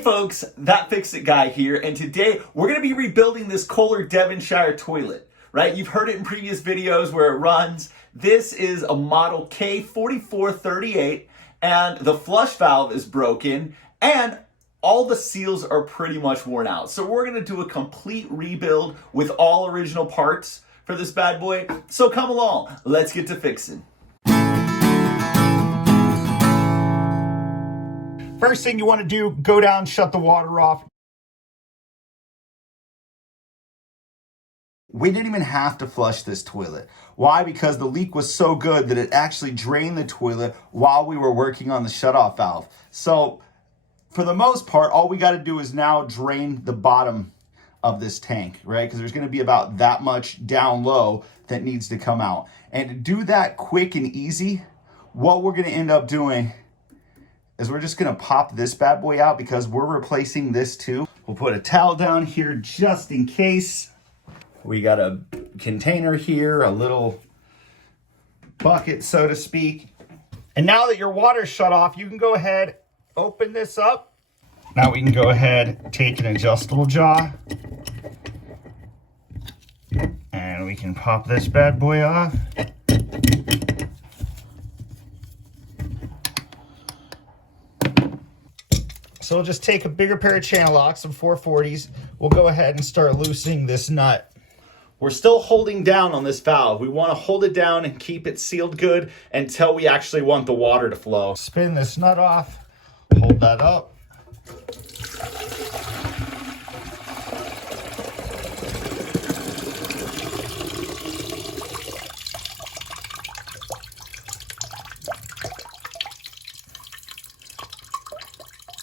folks, That Fix It Guy here, and today we're going to be rebuilding this Kohler Devonshire toilet, right? You've heard it in previous videos where it runs. This is a model K4438, and the flush valve is broken, and all the seals are pretty much worn out. So we're going to do a complete rebuild with all original parts for this bad boy. So come along, let's get to fixing. First thing you want to do, go down, shut the water off. We didn't even have to flush this toilet. Why? Because the leak was so good that it actually drained the toilet while we were working on the shutoff valve. So for the most part, all we got to do is now drain the bottom of this tank, right? Because there's going to be about that much down low that needs to come out. And to do that quick and easy, what we're going to end up doing is we're just gonna pop this bad boy out because we're replacing this too. We'll put a towel down here just in case. We got a container here, a little bucket, so to speak. And now that your water's shut off, you can go ahead, open this up. Now we can go ahead, take an adjustable jaw, and we can pop this bad boy off. So we'll just take a bigger pair of channel locks, some 440s. We'll go ahead and start loosening this nut. We're still holding down on this valve. We want to hold it down and keep it sealed good until we actually want the water to flow. Spin this nut off, hold that up.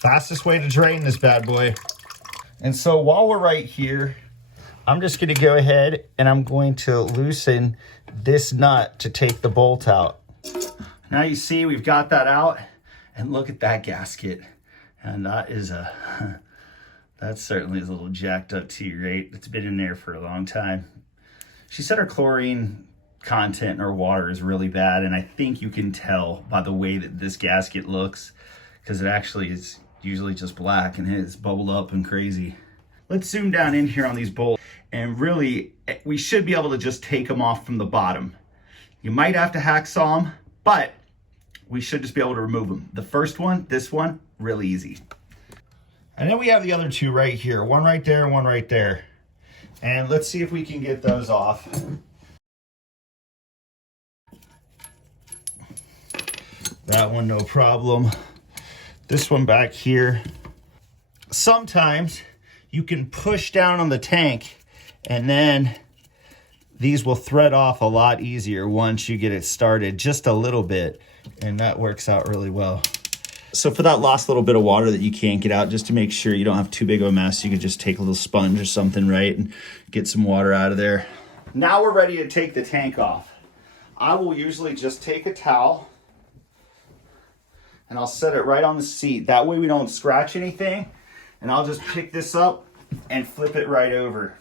Fastest way to drain this bad boy. And so while we're right here, I'm just going to go ahead and I'm going to loosen this nut to take the bolt out. Now you see we've got that out, and look at that gasket. And that certainly is a little jacked up too, right? It's been in there for a long time. She said her chlorine content in her water is really bad, and I think you can tell by the way that this gasket looks, because it actually is usually just black and it's bubbled up and crazy. Let's zoom down in here on these bolts, and really we should be able to just take them off from the bottom. You might have to hacksaw them, but we should just be able to remove them. The first one, this one, really easy. And then we have the other two right here, one right there and one right there. And let's see if we can get those off. That one, no problem. This one back here. Sometimes you can push down on the tank and then these will thread off a lot easier once you get it started, just a little bit, and that works out really well. So for that last little bit of water that you can't get out, just to make sure you don't have too big of a mess, you could just take a little sponge or something, right, and get some water out of there. Now we're ready to take the tank off. I will usually just take a towel and I'll set it right on the seat. That way we don't scratch anything. And I'll just pick this up and flip it right over.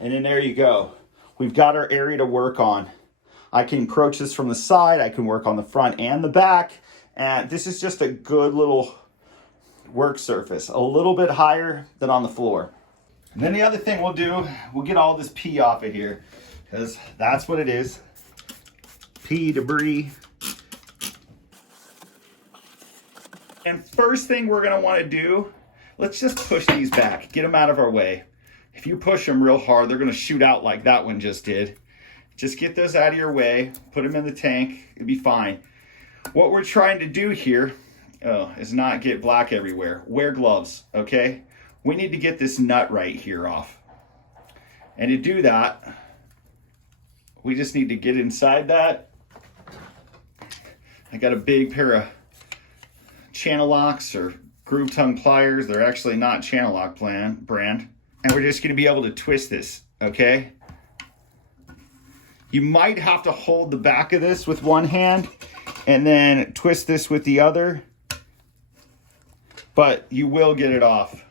And then there you go. We've got our area to work on. I can approach this from the side. I can work on the front and the back. And this is just a good little work surface. A little bit higher than on the floor. And then the other thing we'll do, we'll get all this pee off of here, because that's what it is. Pee, debris. And first thing we're going to want to do, let's just push these back, get them out of our way. If you push them real hard, they're going to shoot out like that one just did. Just get those out of your way, put them in the tank, it'll be fine. What we're trying to do here is not get black everywhere. Wear gloves, okay? We need to get this nut right here off. And to do that, we just need to get inside that. I got a big pair of channel locks or groove tongue pliers. They're actually not channel lock brand. And we're just going to be able to twist this, okay? You might have to hold the back of this with one hand and then twist this with the other, but you will get it off.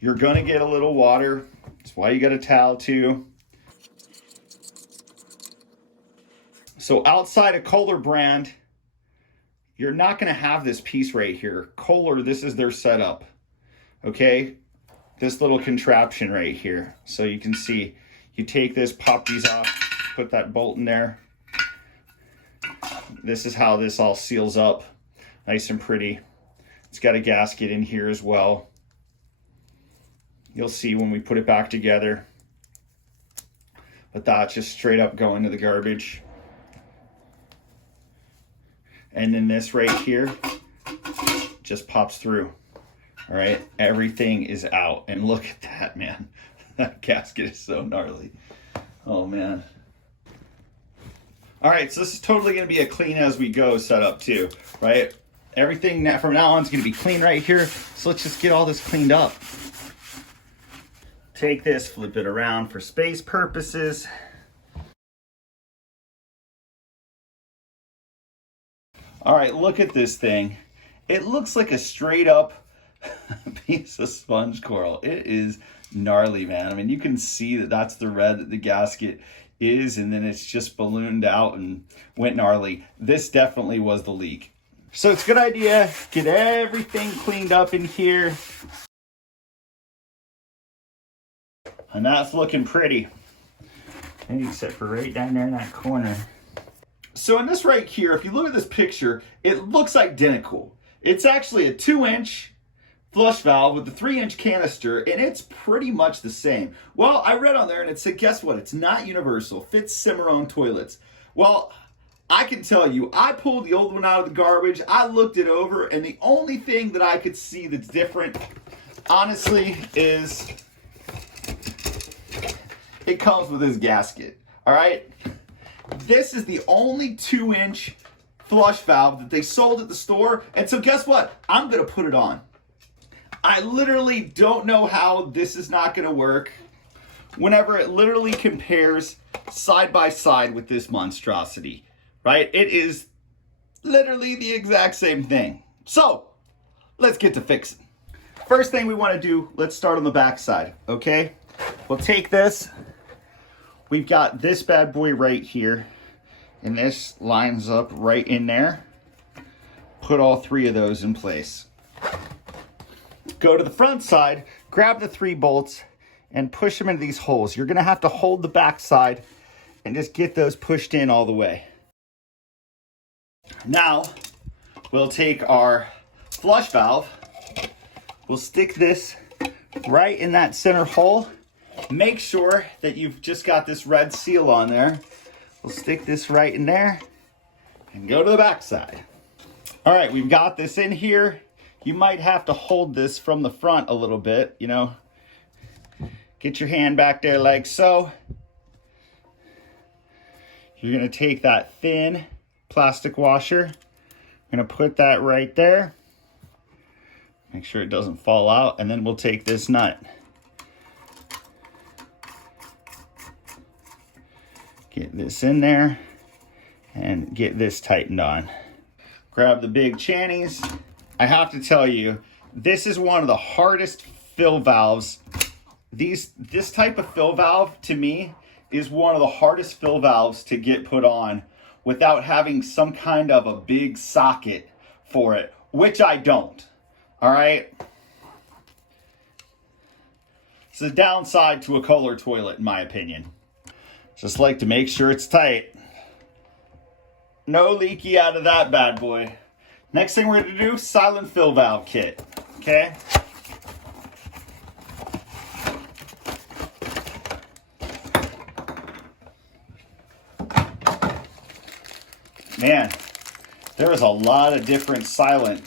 You're going to get a little water. That's why you got a towel too. So outside of Kohler brand, you're not going to have this piece right here. Kohler, this is their setup. okay, this little contraption right here. So you can see, you take this, pop these off, put that bolt in there. This is how this all seals up, nice and pretty. It's got a gasket in here as well. You'll see when we put it back together. But that's just straight up going to the garbage. And then this right here just pops through. All right, everything is out. And look at that, man. That gasket is so gnarly. Oh, man. All right, so this is totally gonna be a clean as we go setup too, right? Everything from now on is gonna be clean right here. So let's just get all this cleaned up. Take this, flip it around for space purposes. All right, look at this thing. It looks like a straight up piece of sponge coral. It is gnarly, man. I mean, you can see that that's the red that the gasket is, and then it's just ballooned out and went gnarly. This definitely was the leak. So it's a good idea, get everything cleaned up in here. And that's looking pretty. Maybe except for right down there in that corner. So in this right here, if you look at this picture, it looks identical. It's actually a 2-inch flush valve with a 3-inch canister, and it's pretty much the same. Well, I read on there and it said, guess what? It's not universal, fits Cimarron toilets. Well, I can tell you, I pulled the old one out of the garbage, I looked it over, and the only thing that I could see that's different, honestly, is it comes with this gasket, all right? This is the only 2-inch flush valve that they sold at the store, and so guess what? I'm gonna put it on. I literally don't know how this is not gonna work whenever it literally compares side by side with this monstrosity, right? It is literally the exact same thing. So, let's get to fixing. First thing we wanna do, let's start on the back side, okay? We'll take this. We've got this bad boy right here, and this lines up right in there. Put all 3 of those in place. Go to the front side, grab the 3 bolts, and push them into these holes. You're gonna have to hold the back side and just get those pushed in all the way. Now, we'll take our flush valve, we'll stick this right in that center hole. Make sure that you've just got this red seal on there. We'll stick this right in there and go to the back side. All right, we've got this in here. You might have to hold this from the front a little bit, you know. Get your hand back there like so. You're gonna take that thin plastic washer. I'm gonna put that right there. Make sure it doesn't fall out, and then we'll take this nut. Get this in there and get this tightened on. Grab the big channies. I have to tell you, this is one of the hardest fill valves. This type of fill valve, to me, is one of the hardest fill valves to get put on without having some kind of a big socket for it, which I don't, all right? It's a downside to a Kohler toilet, in my opinion. Just like to make sure it's tight. No leaky out of that bad boy. Next thing we're gonna do, silent fill valve kit, okay? Man, there is a lot of different silent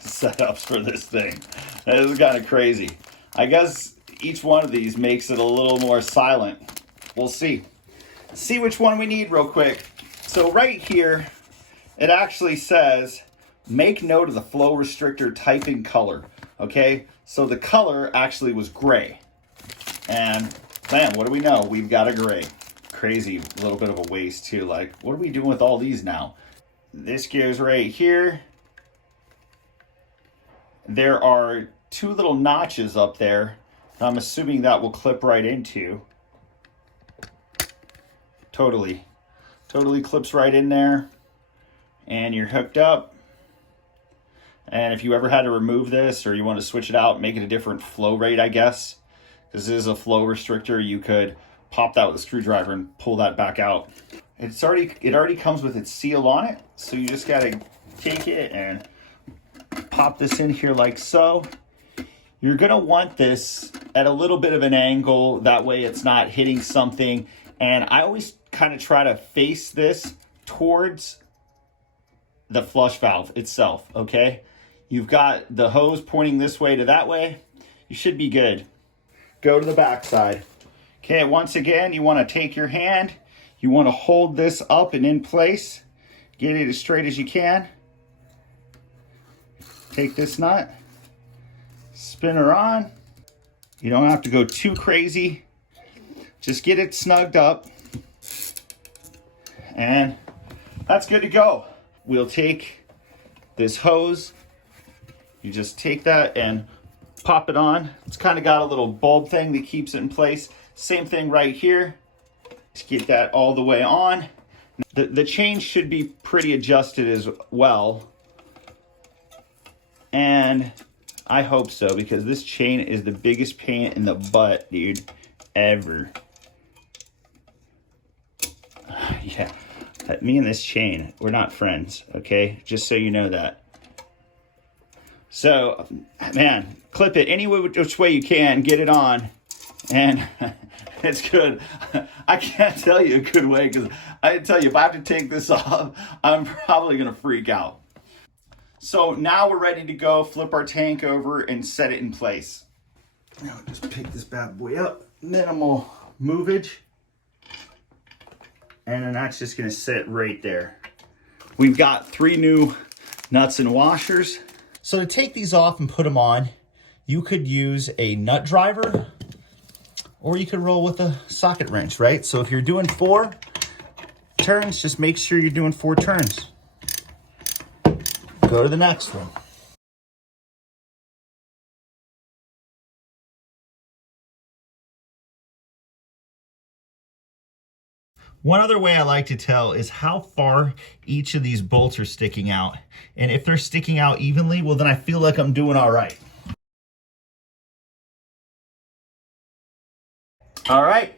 setups for this thing. This is kind of crazy. I guess each one of these makes it a little more silent. We'll see. See which one we need real quick. So right here, it actually says, make note of the flow restrictor type and color, okay? So the color actually was gray. And man, what do we know? We've got a gray. Crazy little bit of a waste too. Like, what are we doing with all these now? This goes right here. There are 2 little notches up there. I'm assuming that will clip right into. Totally clips right in there, and you're hooked up. And if you ever had to remove this or you want to switch it out, make it a different flow rate, I guess, because this is a flow restrictor, you could pop that with a screwdriver and pull that back out. It already comes with its seal on it, so you just got to take it and pop this in here like so. You're going to want this at a little bit of an angle, that way it's not hitting something. And I always kind of try to face this towards the flush valve itself, okay? You've got the hose pointing this way to that way. You should be good. Go to the back side. Okay, once again, you want to take your hand. You want to hold this up and in place. Get it as straight as you can. Take this nut. Spin her on. You don't have to go too crazy. Just get it snugged up. And that's good to go. We'll take this hose. You just take that and pop it on. It's kind of got a little bulb thing that keeps it in place. Same thing right here. Just get that all the way on. The chain should be pretty adjusted as well. And I hope so, because this chain is the biggest pain in the butt, dude, ever. Yeah, me and this chain, we're not friends, okay? Just so you know that. So, man, clip it any which way you can, get it on, and it's good. I can't tell you a good way, because I tell you, if I have to take this off, I'm probably gonna freak out. So now we're ready to go, flip our tank over and set it in place. Now just pick this bad boy up, minimal movage, and then that's just gonna sit right there. We've got 3 new nuts and washers. So to take these off and put them on, you could use a nut driver, or you could roll with a socket wrench, right? So if you're doing 4 turns, just make sure you're doing 4 turns. Go to the next one. One other way I like to tell is how far each of these bolts are sticking out. And if they're sticking out evenly, well, then I feel like I'm doing all right. All right.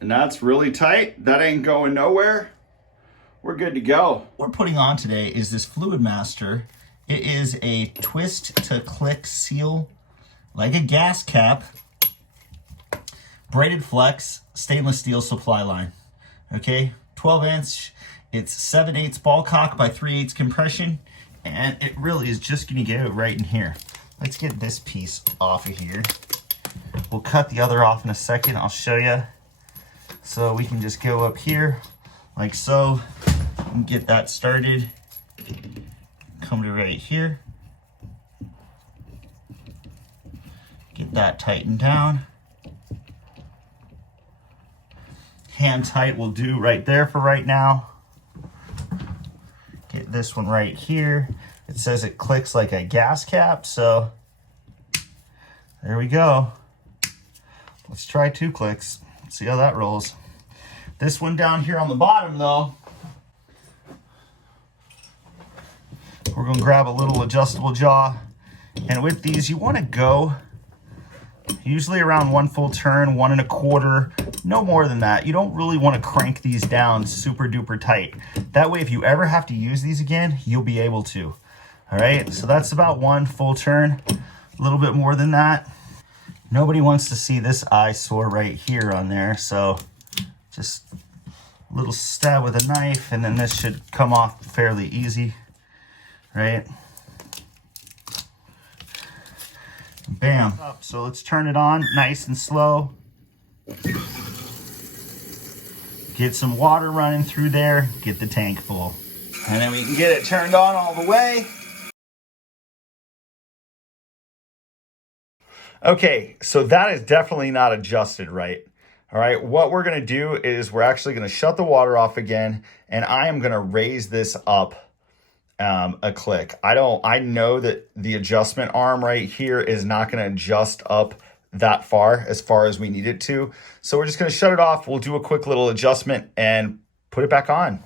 And that's really tight. That ain't going nowhere. We're good to go. What we're putting on today is this Fluid Master. It is a twist to click seal, like a gas cap, braided flex, stainless steel supply line. Okay, 12-inch. It's 7/8 ball cock by 3/8 compression, and it really is just gonna go right in here. Let's get this piece off of here. We'll cut the other off in a second. I'll show you. So we can just go up here like so and get that started. Come to right here. Get that tightened down. Hand tight will do right there for right now. Get this one right here. It says it clicks like a gas cap, so there we go. Let's try 2 clicks. See how that rolls. This one down here on the bottom though, we're gonna grab a little adjustable jaw. And with these, you wanna go usually around 1 full turn, 1 1/4, no more than that. You don't really wanna crank these down super duper tight. That way, if you ever have to use these again, you'll be able to. All right, so that's about 1 full turn, a little bit more than that. Nobody wants to see this eyesore right here on there, so just a little stab with a knife, and then this should come off fairly easy, right? Bam. So let's turn it on nice and slow. Get some water running through there, get the tank full. And then we can get it turned on all the way. Okay, so that is definitely not adjusted right. All right, what we're gonna do is we're actually gonna shut the water off again, and I am gonna raise this up a click. I know that the adjustment arm right here is not gonna adjust up that far as we need it to. So we're just gonna shut it off. We'll do a quick little adjustment and put it back on.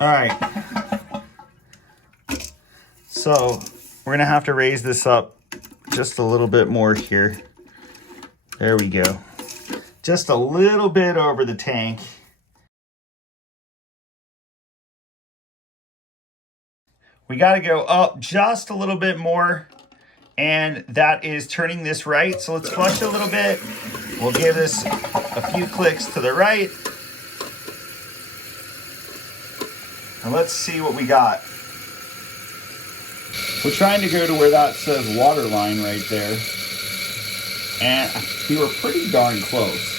All right. So we're gonna have to raise this up just a little bit more here. There we go. Just a little bit over the tank. We got to go up just a little bit more, and that is turning this right. So let's flush a little bit. We'll give this a few clicks to the right. And let's see what we got. We're trying to go to where that says water line right there. And we were pretty darn close.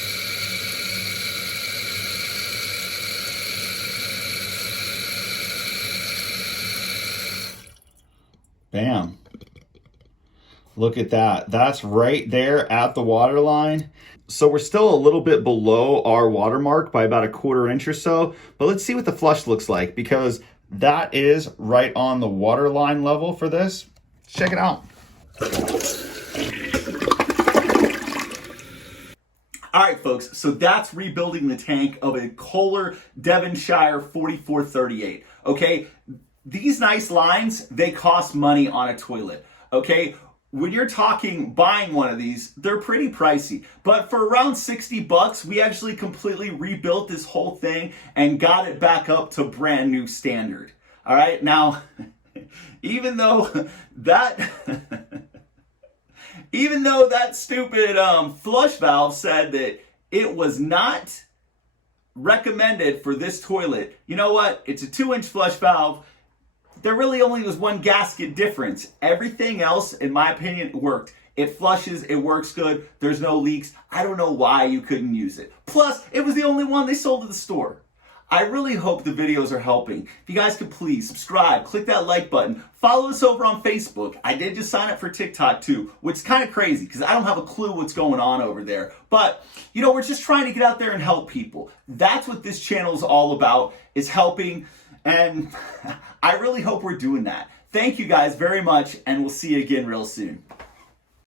Bam. Look at that. That's right there at the water line. So we're still a little bit below our watermark by about a 1/4 inch or so. But let's see what the flush looks like, because that is right on the water line level for this. Check it out. All right, folks, so that's rebuilding the tank of a Kohler Devonshire 4438, okay? These nice lines, they cost money on a toilet, okay? When you're talking buying one of these, they're pretty pricey. But for around 60 bucks, we actually completely rebuilt this whole thing and got it back up to brand new standard. All right, now, even though that stupid flush valve said that it was not recommended for this toilet, you know what? It's a 2-inch flush valve. There really only was one gasket difference. Everything else, in my opinion, worked. It flushes, it works good, there's no leaks. I don't know why you couldn't use it. Plus, it was the only one they sold at the store. I really hope the videos are helping. If you guys could please subscribe, click that like button, follow us over on Facebook. I did just sign up for TikTok too, which is kind of crazy because I don't have a clue what's going on over there. But, you know, we're just trying to get out there and help people. That's what this channel is all about, is helping. And I really hope we're doing that. Thank you guys very much, and we'll see you again real soon.